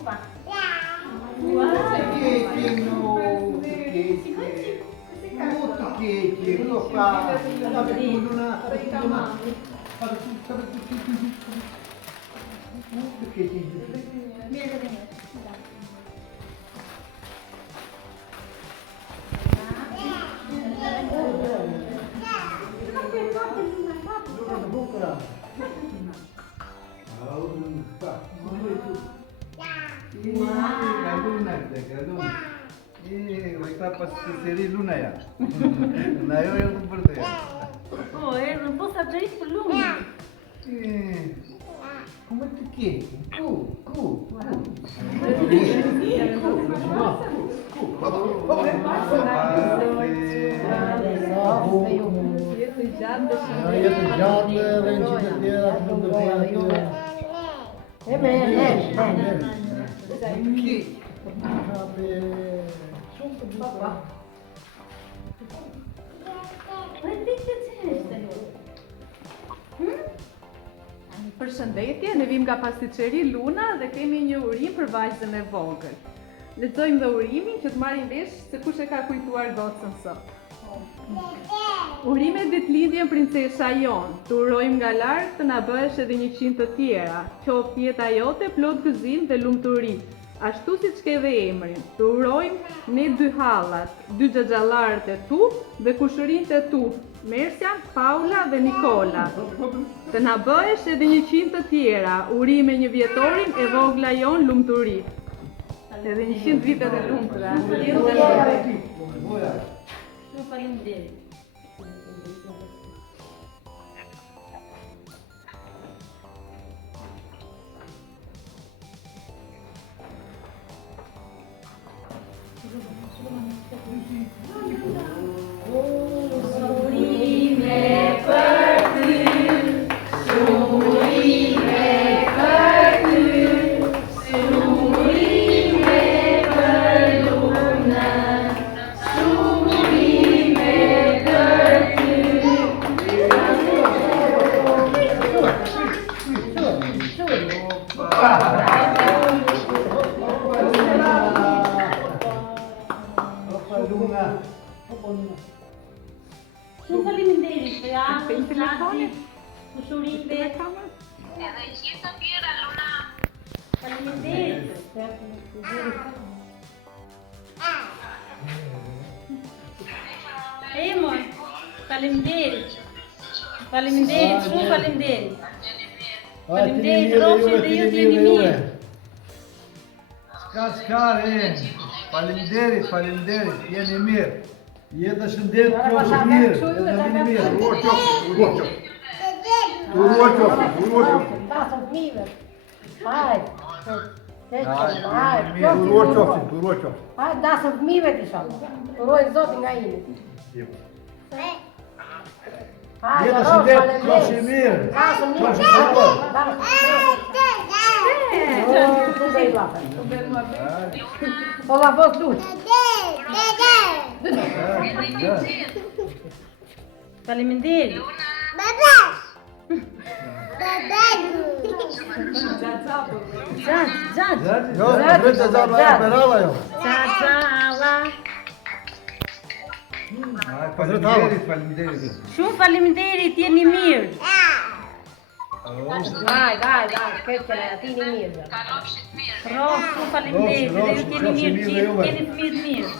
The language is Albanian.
Upa. Molto chiedi, lo fa. Molto chiedi. Vai passeggeri luna ya. Na eu não perder. Oh, eu não posso abrir isso por luna. Como é que é? Cu. Përshëndetje, ne vim nga pastiqeri Luna dhe kemi një urim për vajzën e vogël. Lexojmë dhe urimin që të marrim vesh se kush e ka kujtuar gocën sot. Urime ditëlindjen princesha jon, të urojmë nga larg të na bëhesh edhe 100 të tjera, qoftë jeta jote plot gëzim dhe lumturi. Ashtu siç ke dhe emrin, të urojmë ne 2 hallat, 2 xhaxhallarët e tu dhe kushërinjtë e tu, Mersja, Paula dhe Nikola. Të na bëhesh edhe 100 të tjera, urime 1 vjetorin e vogla jon lumturi. Edhe 100 vite të lumtura. Shumë faleminderit. Shumë faleminderit për javën, shnatit, kushurinë. Edhe 100 të tjera, Luna. Faleminderit. Emor, faleminderit. Faleminderit, shumë faleminderit. Faleminderit, rofshi dhe ju t'jeni mirë. S'ka, faleminderit, jeni mirë. Jetë shëndet, qoftë mirë, edhe vini mirë. Uruar qoftë. Dasëm fëmijëve. Hajde. Uruar qoftë. Hajde, dasëm fëmijëve të shoh. Uroj Zoti nga imi. Hajde, Jetë shëndet, qoftë mirë. Dasëm Po la vos dush. Faleminderit. Gjatë. Jo, vetë zama e perala jo. Xhaxhalla. Faleminderit. Shumë faleminderit, jeni mirë. Hajde, këtë atini mirë. Kalofshit mirë. Shumë faleminderit, dhe ju t'jeni mirë, gjithë t'jeni të mirë.